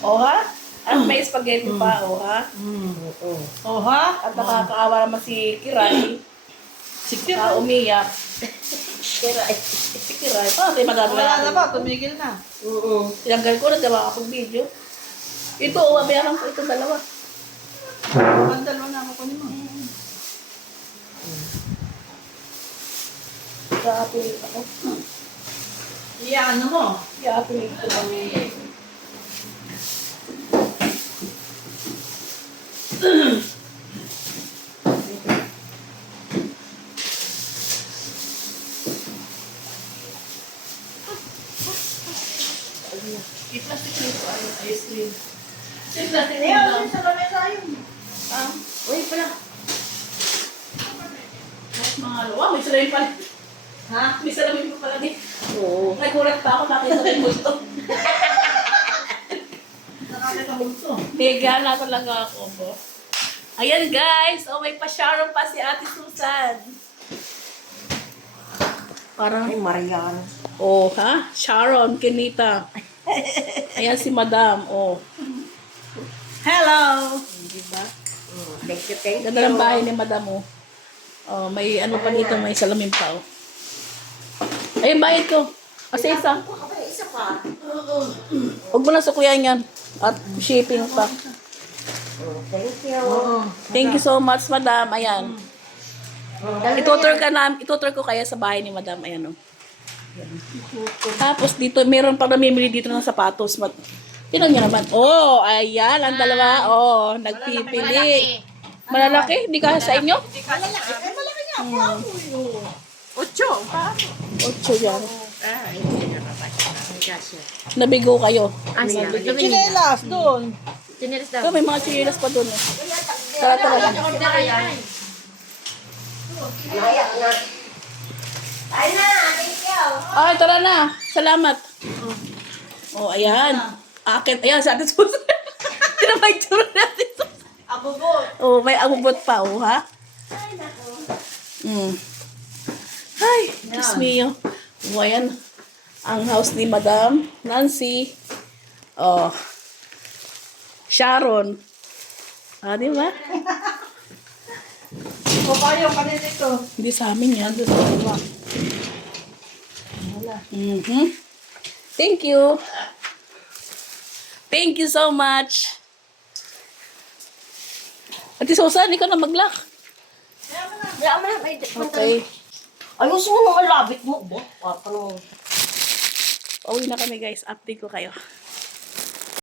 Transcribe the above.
O ha? At may spaghetti pa, o ha? Oh, ha? At nakakaawa naman si Kiray. Sikir. Umiyak. Kiray. Si Kiray, paano tayo magagawa? Wala na ba? Tumigil na. Mm-mm. Tinanggal ko na, gawa akong video. Ito, mabayaran ko itong dalawa. Bandal mo na ako kunin mo. Kaapilit ako. Iyan mo. Kaapilit ko lang. I-plastic nito, ice cream. I-plastic nito. Sa lamesa yun. Uy, pala. Mga luwa, may salamin pala. Ha? May salamin pa pala din. Oo. Nagkurat pa ako, nakita ko yung multo. Nakakita mo ito. Mega talaga ako po. Ayan guys, oh may pa-Sharon pa si Ate Susan. Parang, Ay, Mariana. oh ha? Sharon, Kenita. Ayan si Madam, oh. Hello! Diba? Thank you, thank you. Ganda ng bahay ni Madam, oh. Oh, may ano pa dito, may salamin pa, oh. Ayun, bayad ko. Kasi isa. Isa pa. Huwag mo na sukuyan yan. At shipping pa. Oh, thank you. Thank you so much, Madam. Ayan. Itutur ko kaya sa bahay ni Madam. Ayan, oh. Ayan. Tapos dito, meron pa namimili dito ng sapatos. Tingnan niyo naman. Oh, ayan. Ang dalawa. Oh, nagpipili. Malalaki? Hindi ka sa inyo? Malalaki. Ay, malaki niya. Ako. 8. Paano? 8 yan. Hindi na kapatid. Nabigo kayo. Chinelas doon. Ito, may mga chinilas pa doon. Eh. Tara, tara. Naya na. Ay na, thank you. Ay, tara na. Salamat. Oh, ayan. Akin. Ayan, sa atin susunod. Tinamay tsura natin. Abubot. Oh, may abubot pa, oh, ha? Ay, nako. Ay, Diyos mio. Oh, ayan. Ang house ni Madam Nancy. Oh. Sharon. Ah, di ba? O kayo, kanina ito. Hindi sa amin yan. Doon sa iba. Thank you. Thank you so much. Ate Susan, ikaw na mag-lock. Kaya mo na, may Okay. ayusin mo naman labit mo. Bo, ano? Pauwi na kami guys. Update ko kayo.